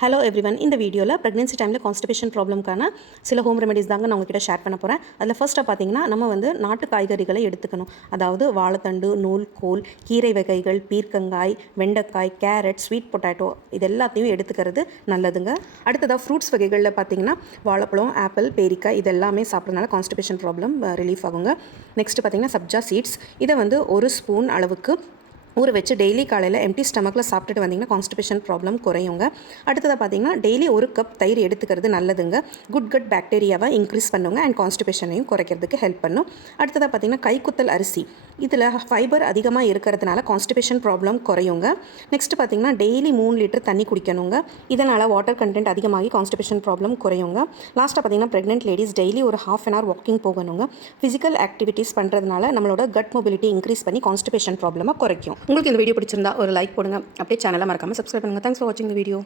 Hello everyone. இந்த வீடியோவில் pregnancy டைமில் கான்ஸ்டிபேஷன் ப்ராப்ளம்க்கான சில ஹோம் ரெமெடிஸ் தாங்க நான் உங்ககிட்ட ஷேர் பண்ண போகிறேன். அதில் ஃபர்ஸ்ட்டாக பார்த்தீங்கன்னா நம்ம நாட்டு காய்கறிகளை எடுத்துக்கணும். அதாவது வாழைத்தண்டு, நூல்கோல், கீரை வகைகள், பீர்க்கங்காய், வெண்டைக்காய், கேரட், ஸ்வீட் பொட்டேட்டோ இது எல்லாத்தையும் எடுத்துக்கிறது நல்லதுங்க. அடுத்ததாக ஃப்ரூட்ஸ் வகைகளில் பார்த்தீங்கன்னா வாழைப்பழம், ஆப்பிள், பேரிக்காய் இது எல்லாமே சாப்பிட்றதுனால கான்ஸ்டிபேஷன் ப்ராப்ளம் ரிலீஃப் ஆகுங்க. நெக்ஸ்ட் பார்த்தீங்கன்னா சப்ஜா சீட்ஸ், இதை 1 ஸ்பூன் அளவுக்கு ஊற வச்சு டெய்லி காலையில் எம்டி ஸ்டமக்கில் சாப்பிட்டுட்டு வந்தீங்கன்னா கான்ஸ்டிபேஷன் ப்ராப்ளம் குறையுங்க. அடுத்ததாக பார்த்தீங்கன்னா டெய்லி 1 கப் தயிர் எடுத்துக்கிறது நல்லதுங்க. குட் கட் பாக்டீரியாவை இன்க்ரீஸ் பண்ணுங்க அண்ட் கான்ஸ்டிபேஷனையும் குறைக்கிறதுக்கு ஹெல்ப் பண்ணும். அடுத்ததாக பார்த்தீங்கன்னா கைக்குத்தல் அரிசி, இதில் ஃபைபர் அதிகமாக இருக்கிறதுனால கான்ஸ்டிபேஷன் ப்ராப்ளம் குறையுங்க. நெக்ஸ்ட் பார்த்தீங்கன்னா டெய்லி 3 லிட்டர் தண்ணி குடிக்கணுங்க. இதனால் வாட்டர் கண்டென்ட் அதிகமாகி கான்ஸ்டிபேஷன் ப்ராப்ளம் குறையுங்க. லாஸ்ட்டாக பார்த்தீங்கன்னா ப்ரெக்னென்ட் லேடிஸ் டெய்லி ஒரு ½ an hour வாக்கிங் போகணுங்க. ஃபிசிக்கல் ஆக்டிவிட்டீஸ் பண்ணுறதுனால நம்மளோட கட் மொபிலிட்டி இன்க்ரீஸ் பண்ணி கான்ஸ்டிபேஷன் ப்ராப்ளமாக குறைக்கும். உங்களுக்கு இந்த வீடியோ பிடிச்சிருந்தா ஒரு லைக் போடுங்க. அப்படியே சேனலை மறக்காமல் சப்ஸ்கிரைப் பண்ணுங்கள். தேங்க்ஸ் ஃபார் வாட்சிங் த வீடியோ.